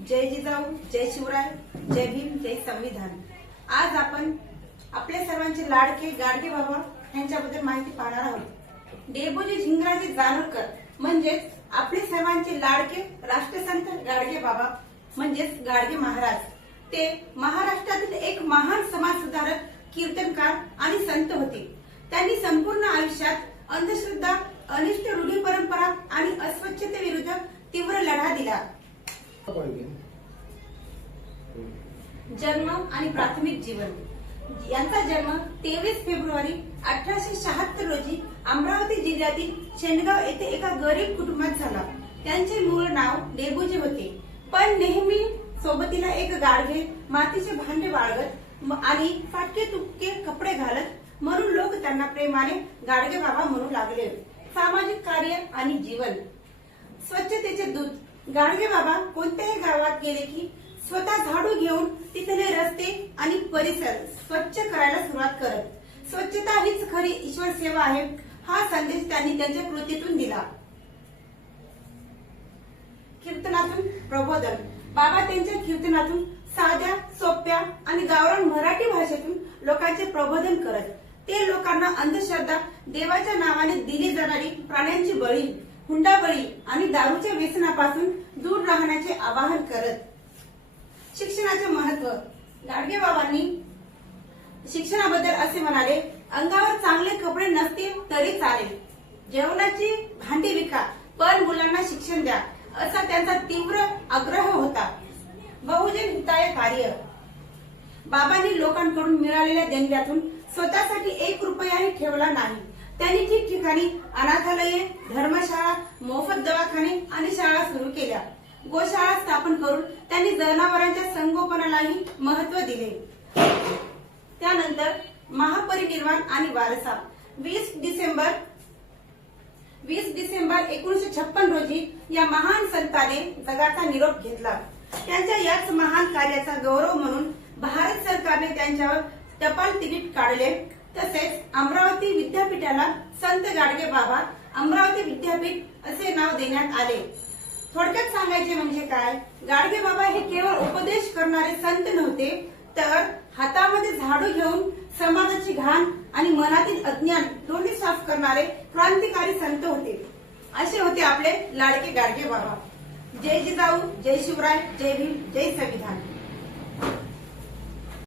जय जिजाऊ, जय शिवराय, जय भीम, जय संविधान। आज आपण आपल्या सर्वांचे लाडके गाडगे बाबा यांच्याबद्दल माहिती पाहणार आहोत। डेबोजी झिंगराजे जानोरकर म्हणजेच आपले सर्वांचे लाडके राष्ट्रसंत गाडगे बाबा म्हणजेच गाडगे महाराज। ते महाराष्ट्रातील एक महान समाज सुधारक, कीर्तनकार आणि संत होते। त्यांनी संपूर्ण आयुष्यात अंधश्रद्धा, अनिष्ट रूढी परंपरा आणि अस्वच्छतेविरुद्ध तीव्र लढा दिला। जन्म आणि प्राथमिक जीवन। यांचा जन्म 23 फेब्रुवारी 1876 रोजी अमरावती जिल्ह्यातील शेंडगाव येथे एका गरीब कुटुंबात झाला। त्यांचे मूळ नाव डेबोजी होते, पण नेहमी सोबतीला एक गाडगे, मातीचे भांडे बाळगत आणि फाटके तुटके कपडे घालत, म्हणून लोक त्यांना प्रेमाने गाडगे बाबा म्हणू लागले। सामाजिक कार्य आणि जीवन। स्वच्छतेचे दूत। गाडगे बाबा कोणत्याही गावात गेले की स्वतः झाडू घेऊन तिथले रस्ते आणि परिसर स्वच्छ करायला सुरुवात करत। स्वच्छता हीच खरी ईश्वर सेवा आहे, हा संदेश त्यांनी त्यांच्या कृतीतून दिला। कीर्तनातून प्रबोधन। बाबा त्यांच्या कीर्तनातून साध्या, सोप्या आणि गावरान मराठी भाषेतून लोकांचे प्रबोधन करत। ते लोकांना अंधश्रद्धा, देवाच्या नावाने दिली जाणारी प्राण्यांची बळी, हुंडाबळी आणि दारूच्या व्यसनापासून दूर राहण्याचे आवाहन करत। शिक्षणाचे महत्त्व। गाडगे बाबांनी शिक्षणाबद्दल असे म्हणाले, अंगावर चांगले कपडे नसतील तरी चालेल, जेवणाची भांडी विका, पण मुलांना शिक्षण द्या, असा त्यांचा तीव्र आग्रह होता। बहुजन हिताय कार्य। बाबांनी लोकांकडून मिळालेल्या देणग्यातून स्वतःसाठी 1 रुपयाही ठेवला नाही। त्यांनी ठिकठिकाणी अनाथालये, धर्मशाळा, मोफत दवाखाने आणि शाळा सुरू केल्या। गोशाळा स्थापन करून त्यांनी जनावरांच्या संगोपनालाही महत्त्व दिले। त्यानंतर महापरिनिर्वाण आणि वारसा। 20 डिसेंबर 1956 रोजी या महान संताने जगाचा निरोप घेतला। त्यांच्या याच महान कार्याचा गौरव म्हणून भारत सरकारने त्यांच्यावर टपाल तिकीट काढले। तसेच अमरावती विद्यापीठाला संत गाडगे बाबा अमरावती विद्यापीठ असे नाव देण्यात आले। थोडक्यात सांगायचे म्हणजे काय, गाडगे बाबा हे केवळ उपदेश करणारे संत नव्हते, तर हातामध्ये झाडू घेऊन समाजाची घाण आणि मनातील अज्ञान दोन्ही साफ करणारे क्रांतिकारी संत होते। असे होते आपले लाडके गाडगे बाबा। जय जिजाऊ, जय शिवराय, जय भीम, जय संविधान।